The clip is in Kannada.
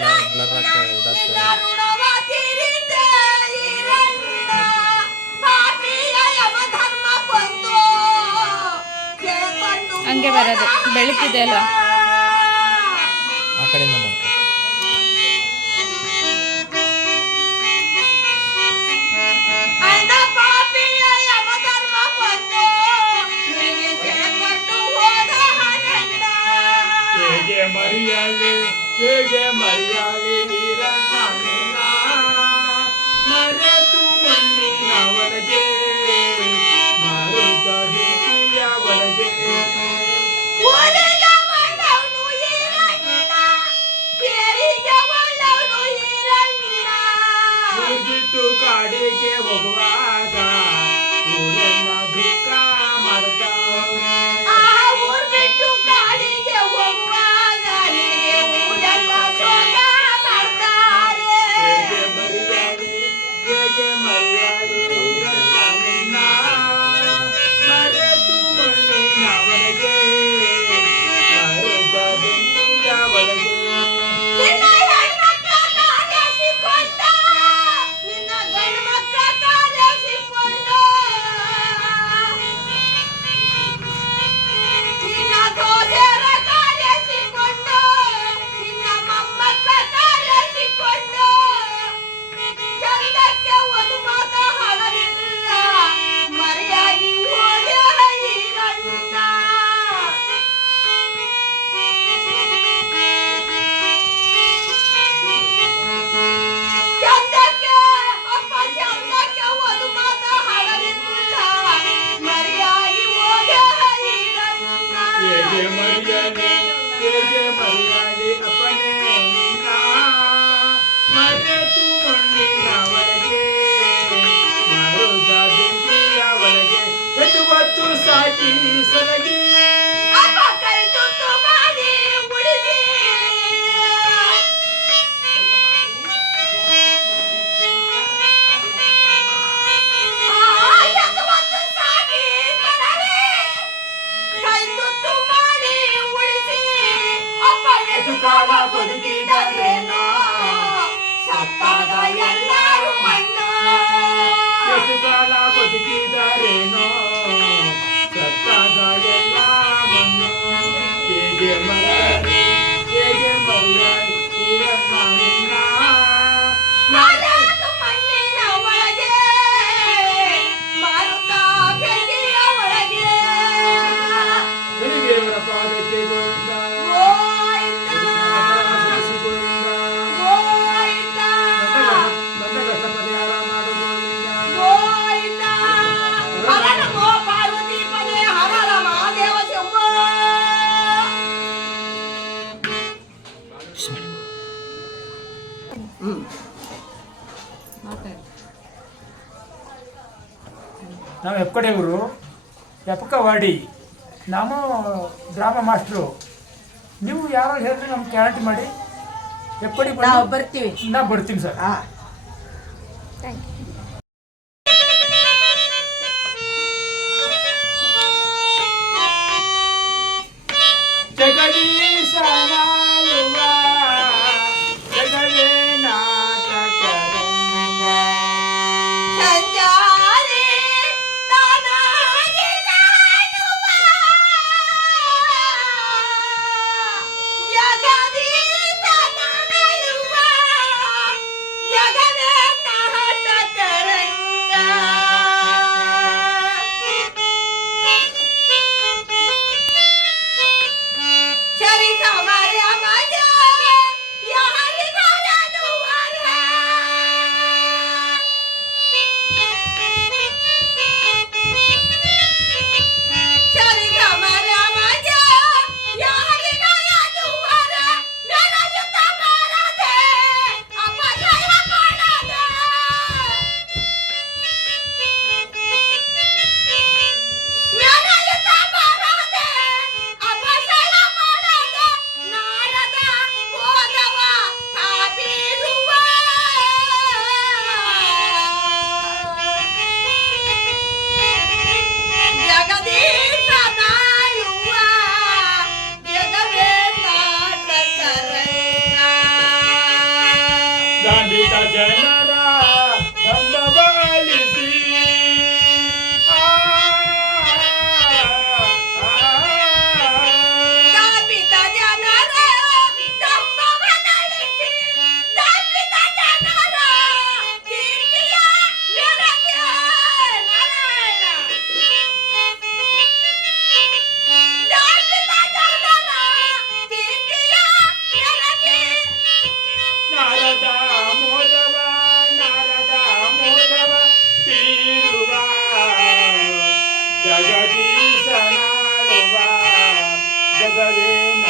ಬ್ಲರ್ ಆಗ್ತದೆ. ಹಂಗೆ ಬರೋದು ಬೆಳಕಿದೆ ಅಲ್ಲ ಆ ಕಡೆಯಿಂದ ಮಾಡ್ತಾರೆ. ಮರ್ಯಾದೆ ಹೇಗೆ ಮರ್ಯಾದೆ ಮರೆತು ಮಣ್ಣಿನ ಒಳಗೆ ಮಾರುತ್ತ ಬೆಂಕಿಯ ಒಳಗೆ ಊರ್ಬಿಟ್ಟು ಕಾಡಿಗೆ ಹೋಗುವಾಗ ಊರೆಲ್ಲ ದುಃಖ ಮಾಡ್ತಾವ್ರೆ. ಹೇಗೆ ಮರ್ಯಾದೆ ಹೇಗೆ ಮರ್ಯಾದೆ ಮರೆತು ಮಣ್ಣಿನ ಒಳಗೆ ಮಾರುತ್ತ ಬೆಂಕಿಯ ಒಳಗೆ ಹೇಗೆ ಮರ್ಯಾದೆ ಹೇಗೆ ಮರ್ಯಾದೆ ಅಪ್ಪನೇ ನಿನ್ನ ಮರೆತು ಮಣ್ಣಿನ ಒಳಗೆ ಮಾರುತ್ತ ಬೆಂಕಿಯ ಒಳಗೆ ಎದ್ದು ಹೊತ್ತು ಸಾಕಿ ಸಲಗಿ ಕಾಲ ಬದುಕಿದರೇನೋ ಸತ್ತಾಗ ಎಲ್ಲರೂ ಮಣ್ಣು ಎಷ್ಟು ಕಾಲ ಬದುಕಿದರೇನೋ ಸತ್ತಾಗ ಎಲ್ಲ ಮಣ್ಣು ಹೇಗೆ ಮರ್ಯಾದೆ ಹೇಗೆ ಮರ್ಯಾದೆ ನಿನ್ನ ಮಣ್ಣಿನ ಒಳಗೆ ಮಾರುತ್ತ ಬೆಂಕಿಯ ಒಳಗೆ ದೇವರ ಪಾದಕ್ಕೆ ಗೋವಿಂದ ನಾವು ಹೆಪ್ಕಡೆಯವರು ಹೆಪ್ಕವಾಡಿ ನಾನು ಡ್ರಾಮಾ ಮಾಸ್ಟ್ರು. ನೀವು ಯಾರು ಹೇಳಿದ್ರೆ ನಮ್ಗೆ ಗ್ಯಾರಂಟಿ ಮಾಡಿ ಹೆಪ್ಕಡಿ ನಾವು ಬರ್ತೀವಿ. ನಾ ಬರ್ತೀನಿ ಸರ್. Thank you. ಜಗದೀಶ ನಾಳುವ ಜಗವೇ ನಾಟಕರಂಗ ಸಂಚಾರಿ ತಾನಾಗಿ ಕಾಣುವ ಜಗದೀಶ ನಾಳುವ ಜಗವೇ ನಾಟಕರಂಗ ಶರೀರ ಮರೆ ಜಗದೀಶನಾಳುವ ಜಗದೇನ